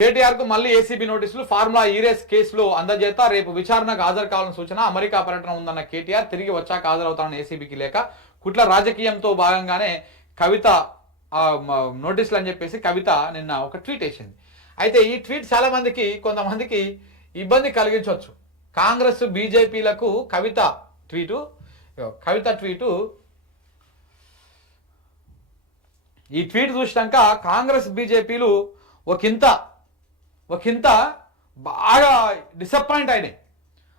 కేటీఆర్ కు మళ్ళీ ఏసీబీ నోటీసులు. ఫార్ములా ఈరేస్ కేసులో అందజేత రేపు విచారణకు హాజరు కావాలని సూచన. అమెరికా పర్యటన ఉందన్న కేటీఆర్ తిరిగి వచ్చాక హాజరవుతానని ఏసీబీకి లేఖ. కుట్ల రాజకీయంతో భాగంగానే కవిత నోటీసులు అని చెప్పేసి కవిత నిన్న ఒక ట్వీట్ వేసింది. అయితే ఈ ట్వీట్ చాలా మందికి కొంతమందికి ఇబ్బంది కలిగించవచ్చు. కాంగ్రెస్ బీజేపీలకు కవిత ట్వీటు ఈ ట్వీట్ చూసినాక కాంగ్రెస్ బీజేపీలు ఒకంత బాగా డిసప్పాయింట్ అయినాయి.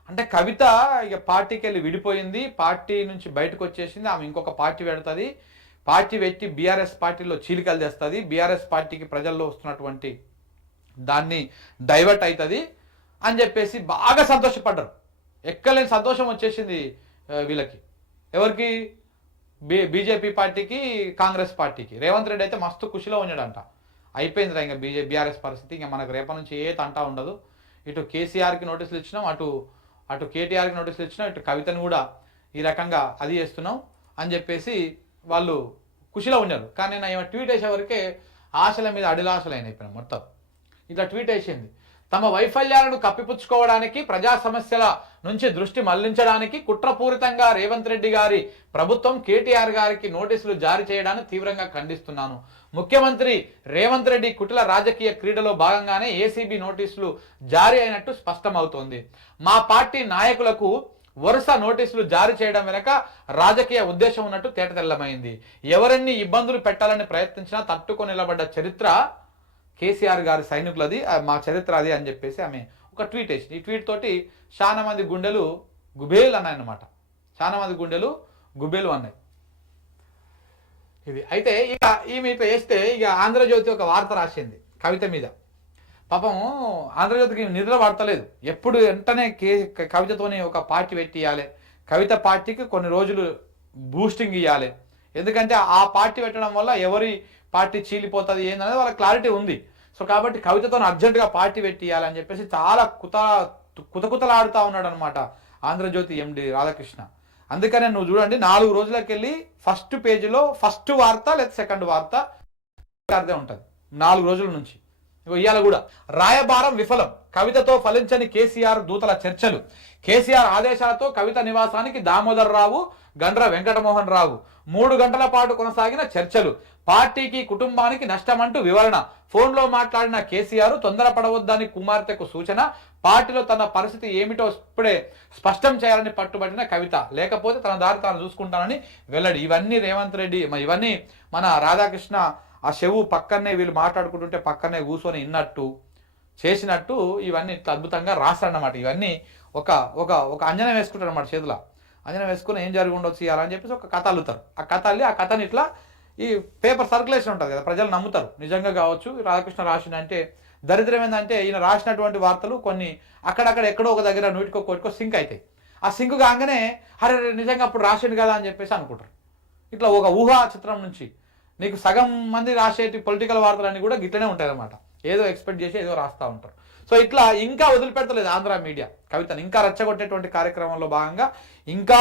అంటే కవిత ఇక పార్టీకి వెళ్ళి విడిపోయింది, పార్టీ నుంచి బయటకు వచ్చేసింది, ఆమె ఇంకొక పార్టీ పెడుతుంది, పార్టీ పెట్టి బీఆర్ఎస్ పార్టీలో చీలికలు తెస్తుంది, బీఆర్ఎస్ పార్టీకి ప్రజల్లో వస్తున్నటువంటి దాన్ని డైవర్ట్ అవుతుంది అని చెప్పేసి బాగా సంతోషపడ్డారు. ఎక్కలేని సంతోషం వచ్చేసింది వీళ్ళకి. ఎవరికి? బీజేపీ పార్టీకి, కాంగ్రెస్ పార్టీకి. రేవంత్ రెడ్డి అయితే మస్తు ఖుషిలో ఉన్నాడంట. అయిపోయిందిరా ఇంకా బీఆర్ఎస్ పరిస్థితి, ఇంకా మనకు రేపటి నుంచి ఏ తంటా ఉండదు. ఇటు కేసీఆర్కి నోటీసులు ఇచ్చినాం, అటు కేటీఆర్కి నోటీసులు ఇచ్చినాం, ఇటు కవితను కూడా ఈ రకంగా అది చేస్తున్నాం అని చెప్పేసి వాళ్ళు ఖుషిలో ఉన్నారు. కానీ నేను ఏమో ట్వీట్ వేసేవరకే ఆశల మీద అడిలాశలు అయిపోయినాయి మొత్తం. ఇట్లా ట్వీట్ వేసింది. తమ వైఫల్యాలను కప్పిపుచ్చుకోవడానికి, ప్రజా సమస్యల నుంచి దృష్టి మళ్లించడానికి కుట్రపూరితంగా రేవంత్ రెడ్డి గారి ప్రభుత్వం కేటీఆర్ గారికి నోటీసులు జారీ చేయడాన్ని తీవ్రంగా ఖండిస్తున్నాను. ముఖ్యమంత్రి రేవంత్ రెడ్డి కుటిల రాజకీయ క్రీడలో భాగంగానే ఏసీబీ నోటీసులు జారీ అయినట్టు స్పష్టమవుతోంది. మా పార్టీ నాయకులకు వరుస నోటీసులు జారీ చేయడం వెనక రాజకీయ ఉద్దేశం ఉన్నట్టు తేటతెల్లమైంది. ఎవరెన్ని ఇబ్బందులు పెట్టాలని ప్రయత్నించినా తట్టుకొని నిలబడ్డ చరిత్ర కేసీఆర్ గారి సైనికులది, మా చరిత్ర అది అని చెప్పేసి ఆమె ఒక ట్వీట్ వేసింది. ఈ ట్వీట్ తోటి చాలా మంది గుండెలు గుబేలు అన్నాయన్నమాట. చాలా మంది గుండెలు గుబేలు అన్నాయి. ఇది అయితే ఇక ఈమె ఇట్లా వేస్తే ఇక ఆంధ్రజ్యోతి ఒక వార్త రాసింది కవిత మీద. పాపం ఆంధ్రజ్యోతికి నిద్ర పడతలేదు. ఎప్పుడు వెంటనే కవితతోనే ఒక పార్టీ పెట్టియాలి, కవిత పార్టీకి కొన్ని రోజులు బూస్టింగ్ ఇవ్వాలి. ఎందుకంటే ఆ పార్టీ పెట్టడం వల్ల ఎవరి పార్టీ చీలిపోతుంది ఏందనేది వాళ్ళ క్లారిటీ ఉంది. సో కాబట్టి కవితతో అర్జెంటుగా పార్టీ పెట్టియాలని చెప్పేసి చాలా కుతకుతలాడుతూ ఉన్నాడు అనమాట ఆంధ్రజ్యోతి ఎండి రాధాకృష్ణ. అందుకనే నువ్వు చూడండి, 4 రోజులకి వెళ్ళి ఫస్ట్ పేజీలో ఫస్ట్ వార్త లేదా సెకండ్ వార్త అర్థం ఉంటుంది 4 రోజుల నుంచి. ఇవాళ కూడా రాయబారం విఫలం, కవితతో ఫలించని కేసీఆర్ దూతల చర్చలు. కేసీఆర్ ఆదేశాలతో కవిత నివాసానికి దామోదర్ రావు, గండ్ర వెంకటమోహన్ రావు 3 గంటల పాటు కొనసాగిన చర్చలు. పార్టీకి, కుటుంబానికి నష్టమంటూ వివరణ. ఫోన్లో మాట్లాడిన కేసీఆర్ తొందరపడవద్దని కుమార్తెకు సూచన. పార్టీలో తన పరిస్థితి ఏమిటో ఇప్పుడే స్పష్టం చేయాలని పట్టుబట్టిన కవిత, లేకపోతే తన దారి తాను చూసుకుంటానని వెల్లడి. ఇవన్నీ రేవంత్ రెడ్డి, ఇవన్నీ మన రాధాకృష్ణ ఆ చెవు పక్కనే వీళ్ళు మాట్లాడుకుంటుంటే పక్కనే కూర్చొని ఇన్నట్టు చేసినట్టు ఇవన్నీ ఇట్లా అద్భుతంగా రాస్తారన్నమాట. ఇవన్నీ ఒక ఒక ఒక అంజనం వేసుకుంటారు అన్నమాట. చేతిలో అంజనం వేసుకుని ఏం జరిగి ఉండొచ్చు ఇవ్వాలని చెప్పేసి ఒక కథ అల్లుతారు. ఆ కథ అల్లి ఆ కథని ఇట్లా ఈ పేపర్ సర్క్యులేషన్ ఉంటుంది కదా, ప్రజలు నమ్ముతారు నిజంగా కావచ్చు. రాధాకృష్ణ రాసిన అంటే దరిద్రం ఏంటంటే ఈయన రాసినటువంటి వార్తలు కొన్ని అక్కడక్కడ ఎక్కడో ఒక దగ్గర కోటికో సింక్ అవుతాయి. ఆ సింక్ కాగానే అరే నిజంగా అప్పుడు రాసిండు కదా అని చెప్పేసి అనుకుంటారు. ఇట్లా ఒక ఊహా చిత్రం నుంచి నీకు సగం మంది రాసేటి పొలిటికల్ వార్తలన్నీ కూడా గిట్లనే ఉంటాయి అన్నమాట. ఏదో ఎక్స్పెక్ట్ చేసి ఏదో రాస్తూ ఉంటారు. సో ఇట్లా ఇంకా వదిలిపెడతలేదు ఆంధ్ర మీడియా కవితను. ఇంకా రెచ్చగొట్టేటువంటి కార్యక్రమంలో భాగంగా ఇంకా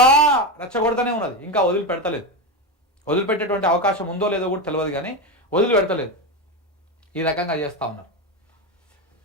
రెచ్చగొడతానే ఉన్నది, ఇంకా వదిలిపెడతలేదు. వదిలిపెట్టేటువంటి అవకాశం ఉందో లేదో కూడా తెలియదు, కానీ వదిలిపెడతలేదు. ఈ రకంగా చేస్తూ ఉన్నారు.